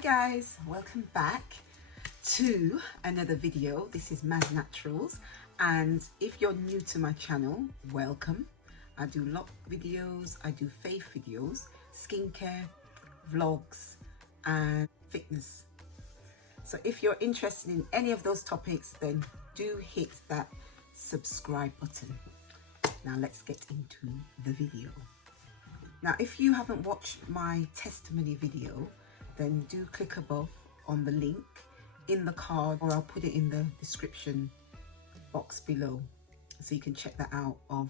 Hi guys, welcome back to another video. This is Maz Naturals, and if you're new to my channel, welcome. I do loc videos, I do faith videos, skincare, vlogs and fitness. So if you're interested in any of those topics, then do hit that subscribe button. Now let's get into the video. Now if you haven't watched my testimony video, then do click above on the link in the card, or I'll put it in the description box below, so you can check that out, of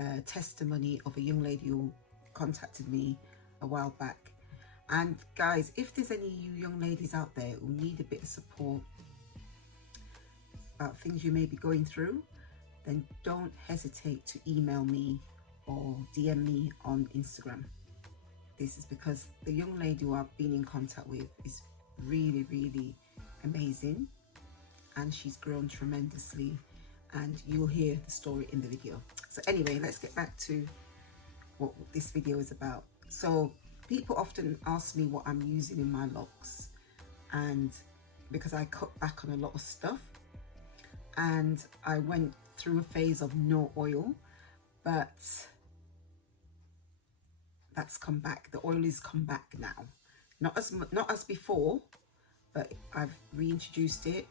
a testimony of a young lady who contacted me a while back. And guys, if there's any you young ladies out there who need a bit of support about things you may be going through, then don't hesitate to email me or DM me on Instagram. This is because the young lady who I've been in contact with is really, really amazing, and she's grown tremendously, and you'll hear the story in the video. So anyway, let's get back to what this video is about. So people often ask me what I'm using in my locks, and because I cut back on a lot of stuff and I went through a phase of no oil, but that's come back. The oil is come back now, not as before, but I've reintroduced it.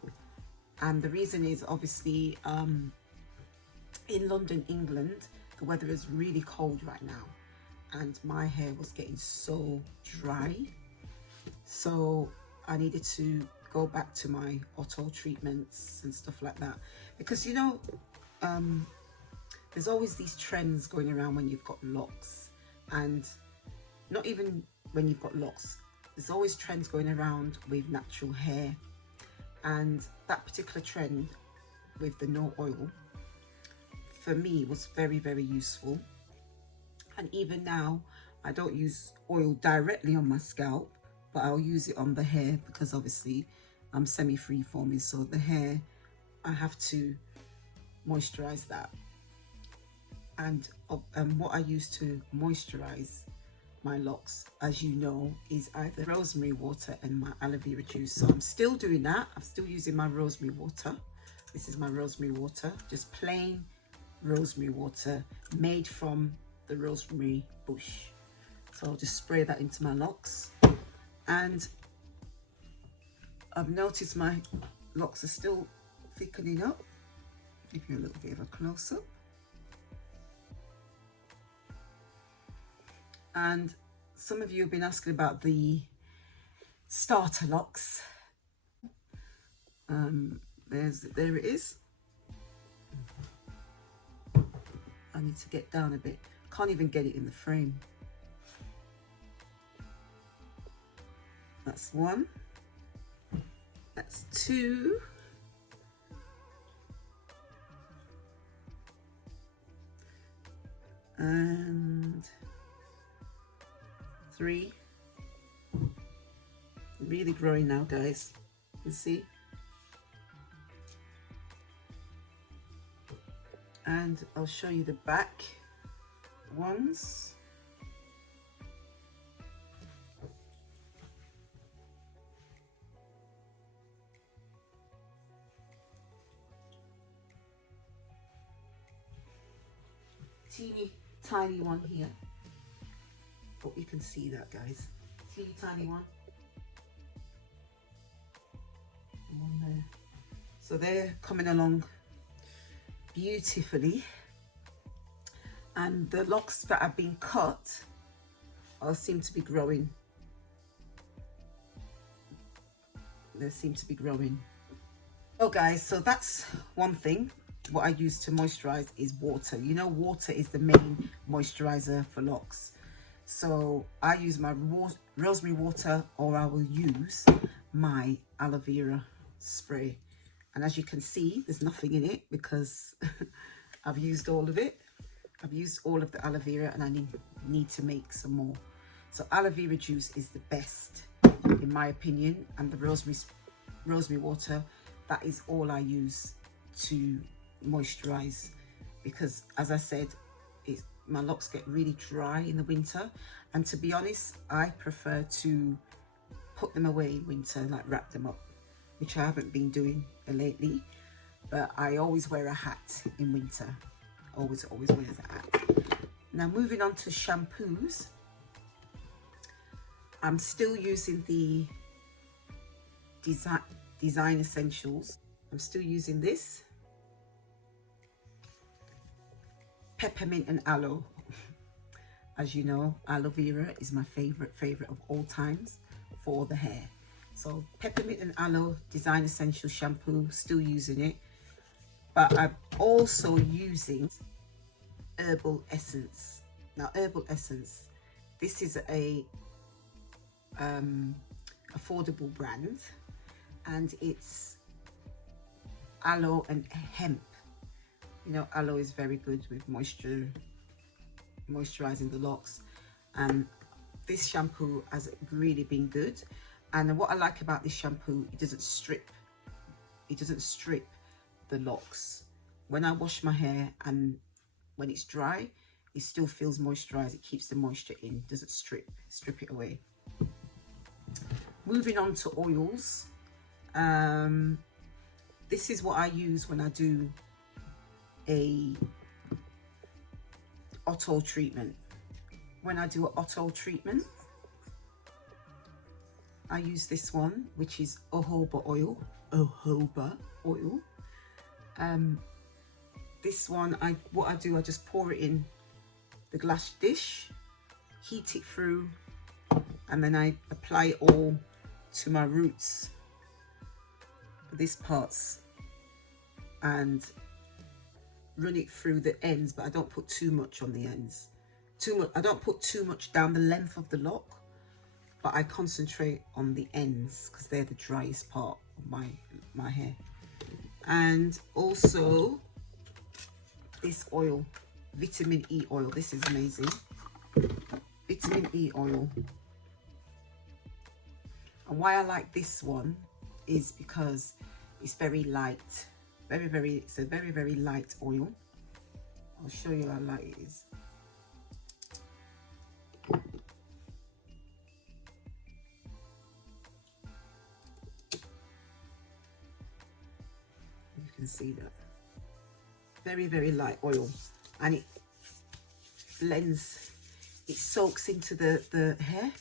And the reason is obviously in London, England, the weather is really cold right now, and my hair was getting so dry, so I needed to go back to my auto treatments and stuff like that, because you know, there's always these trends going around when you've got locks. And not even when you've got locks, there's always trends going around with natural hair. And that particular trend with the no oil for me was very, very useful. And even now, I don't use oil directly on my scalp, but I'll use it on the hair, because obviously I'm semi-free forming, so the hair, I have to moisturize that. And what I use to moisturize my locks, as you know, is either rosemary water and my aloe vera juice. So I'm still doing that. I'm still using my rosemary water. This is my rosemary water, just plain rosemary water made from the rosemary bush. So I'll just spray that into my locks. And I've noticed my locks are still thickening up. Give you a little bit of a close-up. And some of you have been asking about the starter locks. There it is. I need to get down a bit. Can't even get it in the frame. That's one. That's two. And three. Really growing now, guys. You see? And I'll show you the back ones. Teeny tiny one here. Hope you can see that, guys. Teeny tiny one. And one there. So they're coming along beautifully. And the locks that have been cut seem to be growing. They seem to be growing. Oh guys, so that's one thing. What I use to moisturize is water. You know, water is the main moisturizer for locks. So I use my rosemary water, or I will use my aloe vera spray. And as you can see, there's nothing in it because I've used all of it. I've used all of the aloe vera, and I need to make some more. So aloe vera juice is the best in my opinion, and the rosemary water, that is all I use to moisturize, because as I said, my locks get really dry in the winter, and to be honest, I prefer to put them away in winter, like wrap them up, which I haven't been doing lately, but I always wear a hat in winter. Always wear a hat. Now moving on to shampoos. I'm still using the Design Essentials. I'm still using this. Peppermint and aloe. As you know, aloe vera is my favorite of all times for the hair. So peppermint and aloe Design Essential shampoo, still using it. But I'm also using Herbal Essence. Now Herbal Essence, this is a affordable brand, and it's aloe and hemp. You know, aloe is very good with moisturizing the locks, and this shampoo has really been good. And what I like about this shampoo, it doesn't strip the locks. When I wash my hair and when it's dry, it still feels moisturized. It keeps the moisture in, doesn't strip it away. Moving on to oils. This is what I use when I do a auto treatment. When I do an auto treatment, I use this one, which is jojoba oil. This one, what I do, I just pour it in the glass dish, heat it through, and then I apply it all to my roots, this parts, and run it through the ends, but I don't put too much on the ends. I don't put too much down the length of the lock, but I concentrate on the ends because they're the driest part of my hair. And also this oil, vitamin E oil. This is amazing. Vitamin E oil. And why I like this one is because it's very light. It's a very light oil. I'll show you how light it is. You can see that. Very light oil, and it blends, it soaks into the hair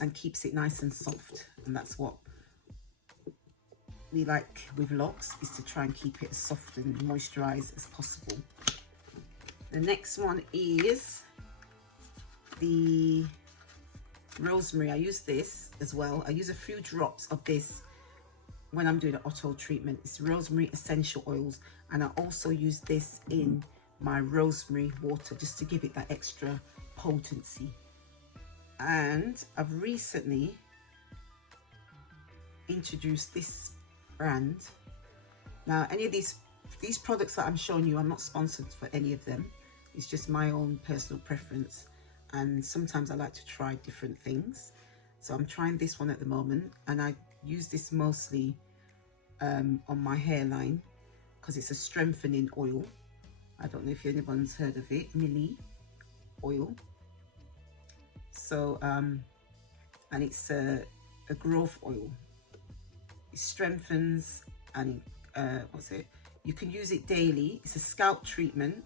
and keeps it nice and soft. And that's what we like with locks, is to try and keep it as soft and moisturized as possible. The next one is the rosemary. I use this as well. I use a few drops of this when I'm doing an auto treatment. It's rosemary essential oils, and I also use this in my rosemary water just to give it that extra potency. And I've recently introduced this brand. Now, any of these products that I'm showing you, I'm not sponsored for any of them. It's just my own personal preference, and sometimes I like to try different things. So I'm trying this one at the moment, and I use this mostly on my hairline because it's a strengthening oil. I don't know if anyone's heard of it, Millie oil. So and it's a growth oil. It strengthens, and what's it, you can use it daily. It's a scalp treatment,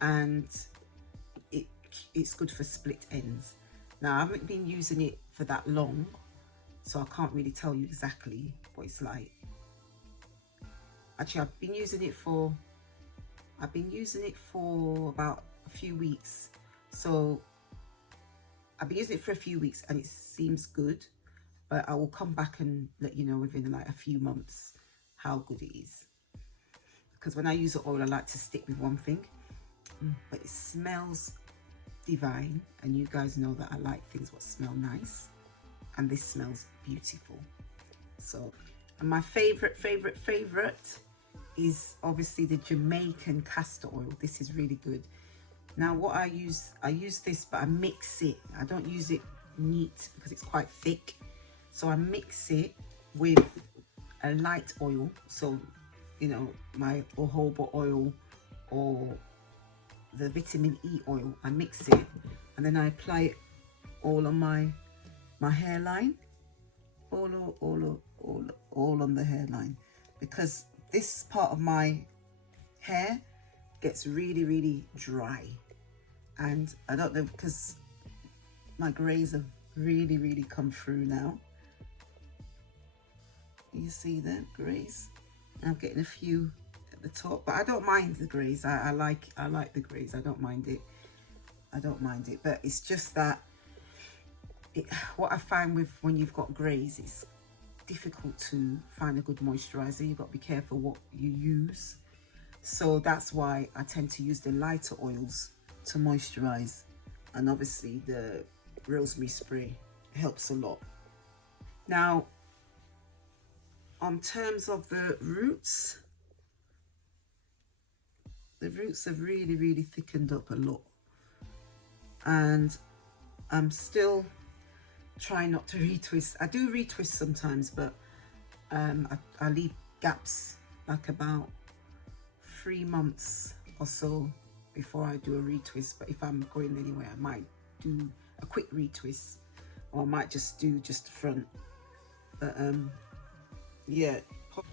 and it's good for split ends. Now, I haven't been using it for that long, so I can't really tell you exactly what it's like. Actually, I've been using it for about a few weeks. So I've been using it for a few weeks and it seems good, but I will come back and let you know within like a few months how good it is. Because when I use the oil, I like to stick with one thing. But it smells divine, and you guys know that I like things that smell nice, and this smells beautiful. So, and my favorite is obviously the Jamaican castor oil. This is really good. Now what I use this, but I mix it. I don't use it neat because it's quite thick, so I mix it with a light oil. So, you know, my jojoba oil or the vitamin E oil, I mix it and then I apply it all on my my hairline, all on the hairline, because this part of my hair gets really dry, and I don't know, because my grays have really come through now. You see the grays? I'm getting a few at the top, but I don't mind the grays. I like the grays. I don't mind it. But it's just that what I find with when you've got grays, it's difficult to find a good moisturizer. You've got to be careful what you use. So that's why I tend to use the lighter oils to moisturize. And obviously the rosemary spray helps a lot. Now, on terms of the roots have really thickened up a lot. And I'm still trying not to retwist. I do retwist sometimes, but I leave gaps, like about 3 months or so before I do a retwist. But if I'm going anywhere, I might do a quick retwist, or I might just do just the front. But yeah, pop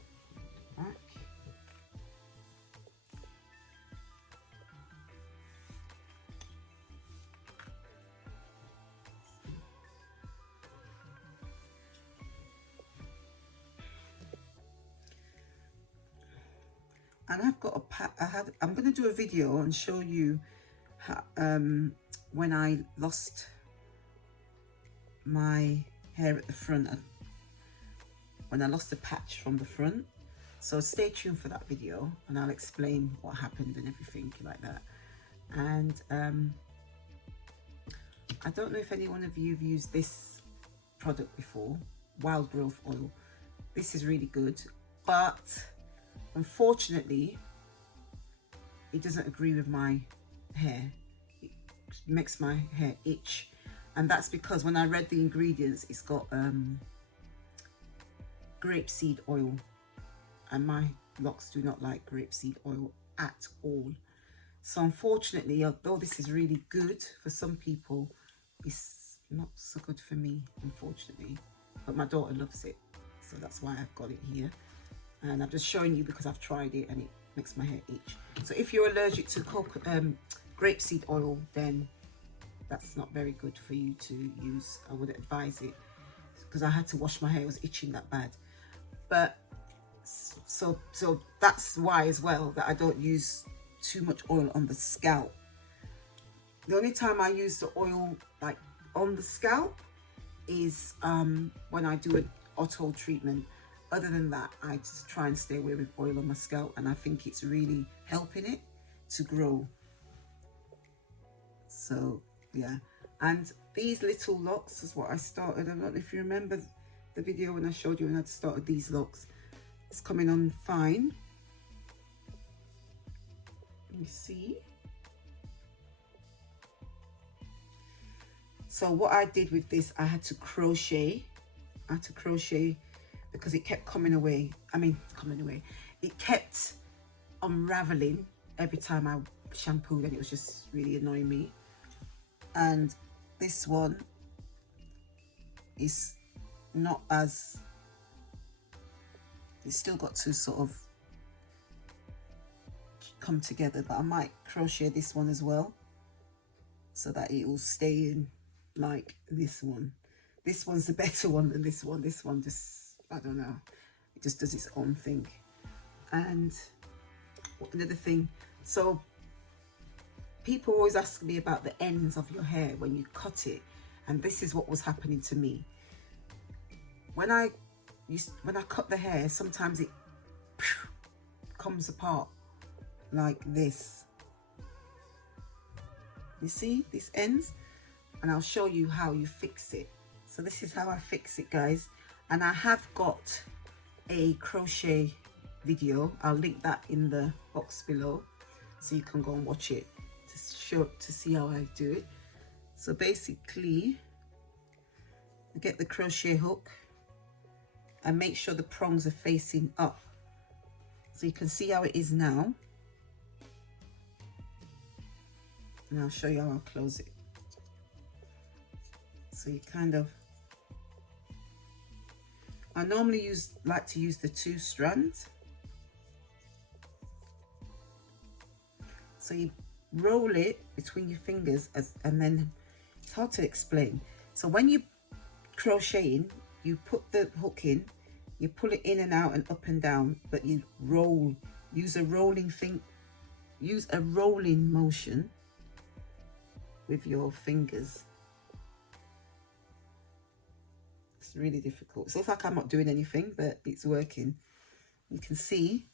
back. And I've got I'm going to do a video and show you how, when I lost my hair at the front, when I lost the patch from the front. So stay tuned for that video, and I'll explain what happened and everything like that. And I don't know if any one of you have used this product before, Wild Growth Oil. This is really good, but unfortunately it doesn't agree with my hair. It makes my hair itch, and that's because when I read the ingredients, it's got grapeseed oil, and my locks do not like grapeseed oil at all. So unfortunately, although this is really good for some people, it's not so good for me, unfortunately. But my daughter loves it, so that's why I've got it here. And I'm just showing you because I've tried it and it makes my hair itch. So if you're allergic to grapeseed oil, then that's not very good for you to use. I wouldn't advise it, because I had to wash my hair. It was itching that bad. But so that's why as well that I don't use too much oil on the scalp. The only time I use the oil like on the scalp is when I do an auto treatment. Other than that, I just try and stay away with oil on my scalp, and I think it's really helping it to grow. So yeah, and these little locks is what I started. I don't know if you remember the video when I showed you when I started these locks. It's coming on fine. You see? So what I did with this, I had to crochet. Because it kept coming away. It kept unraveling every time I shampooed, and it was just really annoying me. And this one is not as, it's still got to sort of come together, but I might crochet this one as well so that it will stay in like this one. This one's the better one than this one. This one just, I don't know, it just does its own thing. And another thing, so people always ask me about the ends of your hair when you cut it, and this is what was happening to me. When I cut the hair, sometimes it comes apart like this. You see these ends? And I'll show you how you fix it. So this is how I fix it, guys. And I have got a crochet video. I'll link that in the box below, so you can go and watch it to see how I do it. So basically, I get the crochet hook and make sure the prongs are facing up. So you can see how it is now. And I'll show you how I'll close it. So you kind of I normally like to use the 2 strands. So you roll it between your fingers and then it's hard to explain. So when you crocheting, you put the hook in, you pull it in and out and up and down, but you roll, use a rolling motion with your fingers. It's really difficult. So it's like I'm not doing anything, but it's working. You can see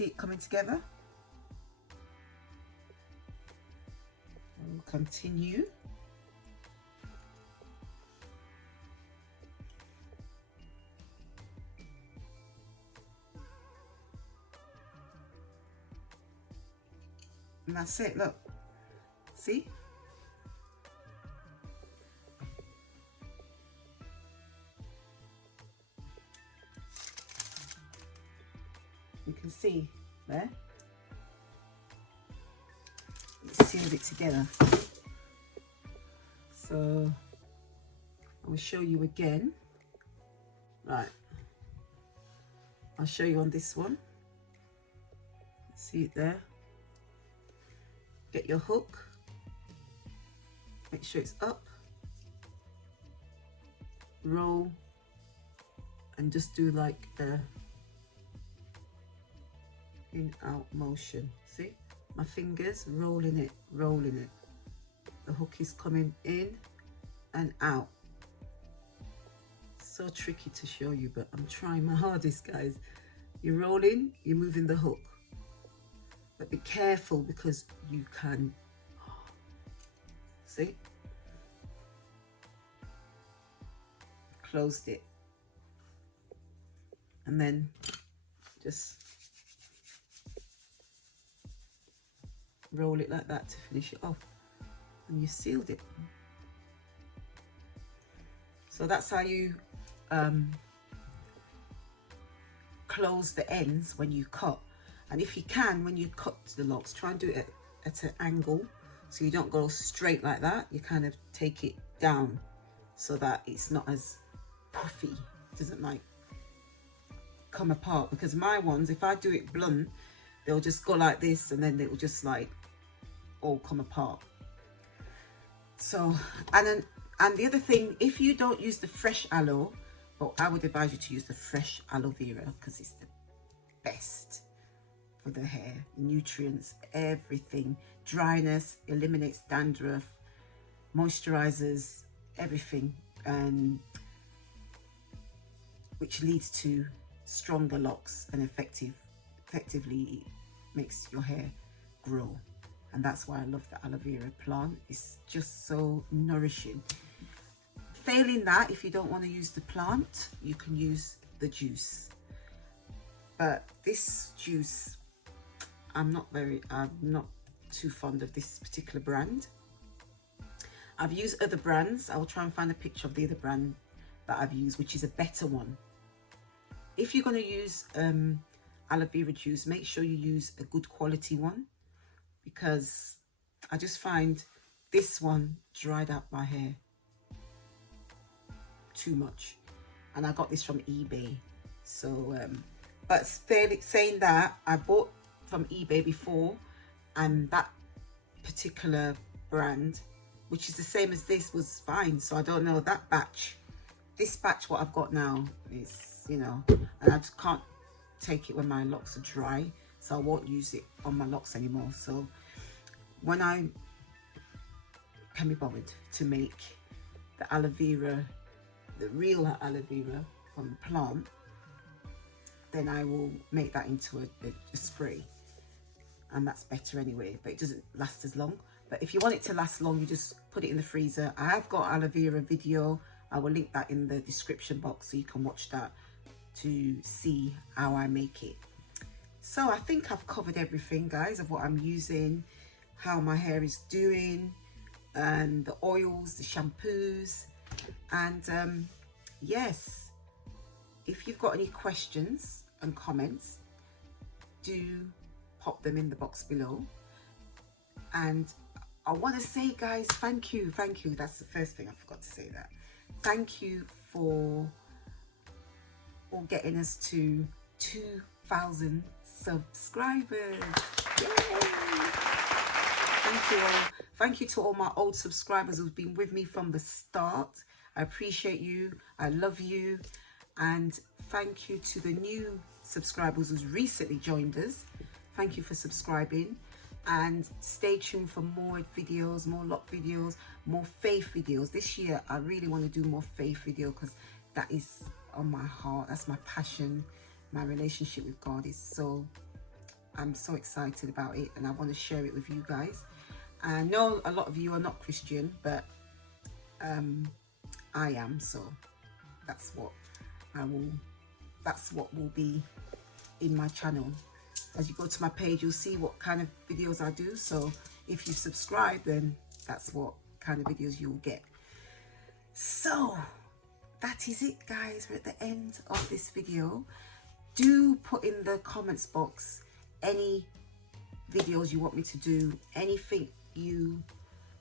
it coming together. We'll continue. And that's it, look. See? You can see there. It sealed it together. So I will show you again. Right. I'll show you on this one. See it there? Get your hook. Make sure it's up. Roll. And just do like a in-out motion. See? My fingers rolling it, rolling it. The hook is coming in and out. So tricky to show you, but I'm trying my hardest, guys. You're rolling, you're moving the hook. But be careful because you can, see? Closed it. And then just roll it like that to finish it off. And you sealed it. So that's how you close the ends when you cut. And if you can, when you cut the locks, try and do it at an angle so you don't go straight like that. You kind of take it down so that it's not as puffy. It doesn't like come apart, because my ones, if I do it blunt, they'll just go like this and then they'll just like all come apart. So, and the other thing, if you don't use the fresh aloe, well, I would advise you to use the fresh aloe vera because it's the best for the hair. Nutrients, everything, dryness, eliminates dandruff, moisturizers, everything, which leads to stronger locks and effectively makes your hair grow. And that's why I love the aloe vera plant. It's just so nourishing. Failing that, if you don't want to use the plant, you can use the juice. But this juice, I'm not too fond of this particular brand. I've used other brands. I'll try and find a picture of the other brand that I've used, which is a better one. If you're going to use aloe vera juice, make sure you use a good quality one, because I just find this one dried out my hair too much. And I got this from eBay. So, but saying that, I bought from eBay before, and that particular brand, which is the same as this, was fine. So I don't know, that batch, this batch what I've got now is, you know, and I just can't take it when my locks are dry, so I won't use it on my locks anymore. So when I can be bothered to make the aloe vera, the real aloe vera from the plant, then I will make that into a spray, and that's better anyway, but it doesn't last as long. But if you want it to last long, you just put it in the freezer. I have got aloe vera video. I will link that in the description box so you can watch that to see how I make it. So I think I've covered everything, guys, of what I'm using, how my hair is doing, and the oils, the shampoos, and yes, if you've got any questions and comments, do pop them in the box below. And I want to say, guys, thank you. That's the first thing I forgot to say, that Thank you for all getting us to 2,000 subscribers. Yay! Thank you all. Thank you to all my old subscribers who've been with me from the start. I appreciate you. I love you. And thank you to the new subscribers who's recently joined us. Thank you for subscribing. And stay tuned for more videos, more Loc videos, more faith videos. This year, I really want to do more faith video because that is on my heart. That's my passion. My relationship with God is so, I'm so excited about it, and I want to share it with you guys. I know a lot of you are not Christian, but I am, so that's what will be in my channel. As you go to my page, you'll see what kind of videos I do. So if you subscribe, then that's what kind of videos you'll get. So that is it, guys. We're at the end of this video. Do put in the comments box any videos you want me to do, anything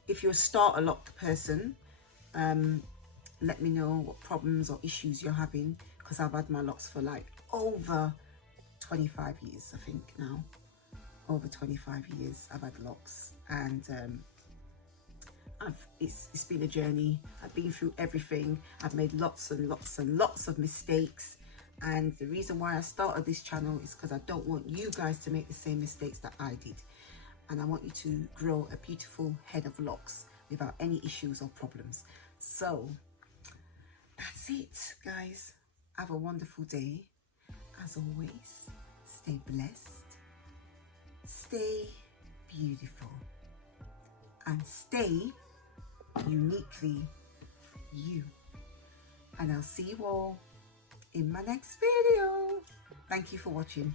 if you're a starter Loc person, let me know what problems or issues you're having, because I've had my locks for like over 25 years, I think now. Over 25 years I've had locks, and it's been a journey. I've been through everything. I've made lots and lots and lots of mistakes, and the reason why I started this channel is because I don't want you guys to make the same mistakes that I did, and I want you to grow a beautiful head of locks without any issues or problems. So that's it, guys. Have a wonderful day. As always, stay blessed, stay beautiful, and stay uniquely you. And I'll see you all in my next video. Thank you for watching.